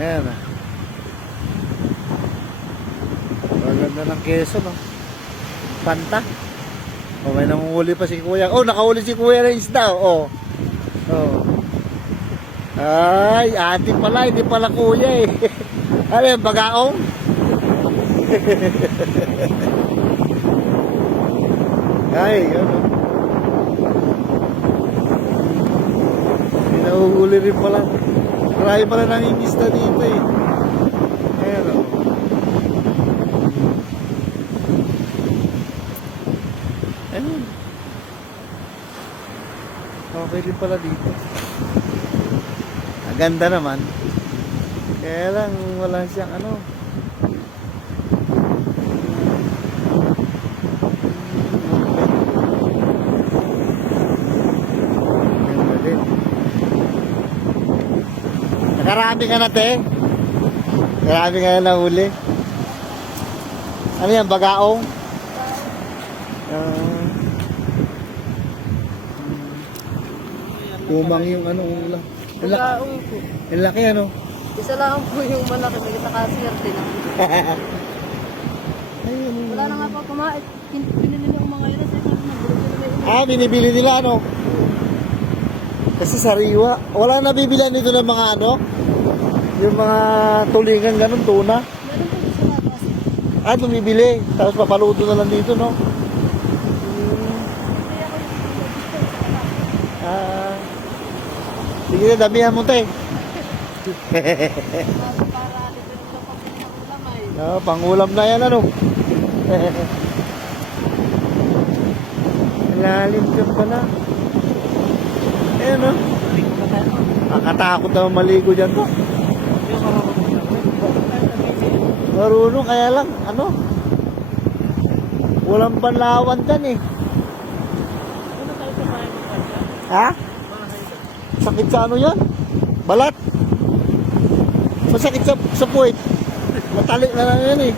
Ayan. Maganda ng keso, no? Panta. O, may nanguhuli pa si kuya. Oh, nakahuli si kuya ng isda. Oh. Oh. Ay, ate pala. Hindi pala kuya eh. Ano yung bagaong? Ay, ano. Nahuhuli rin pala. Marami pala nangingisda dito eh. Ayan o. Ayun. Okay rin pala dito. Maganda naman. Kaya lang wala siyang ano. Nakarami ka na, te. Nakarami ka na huli. Ano yan, bagaong? Kumang yung ano, ulam. Bagaong po. Ang laki ano? Isa lang po yung malaki. May nakasiyerte na. Wala na nga po kumain. Pinili ng mga yun. Binibili nila ano? Kasi sariwa. Wala nabibilan nito ng mga ano? Yung mga tulingan ganun, tuna. Meron po sa labas. Bumibili. Tapos papaluto na lang dito, no? Sige na, damihan mo, te. Para dito lang po ulam ay. Pangulam na yan, ano? Lalim ka pala. Ayan, no? Nakatakot naman maligo dyan, to. Marunong, kaya lang, ano? Walang panlawan dyan, eh. Ha? Sakit sa ano yan? Balat. Masakit sa puwit. Matalik na lang yan, eh.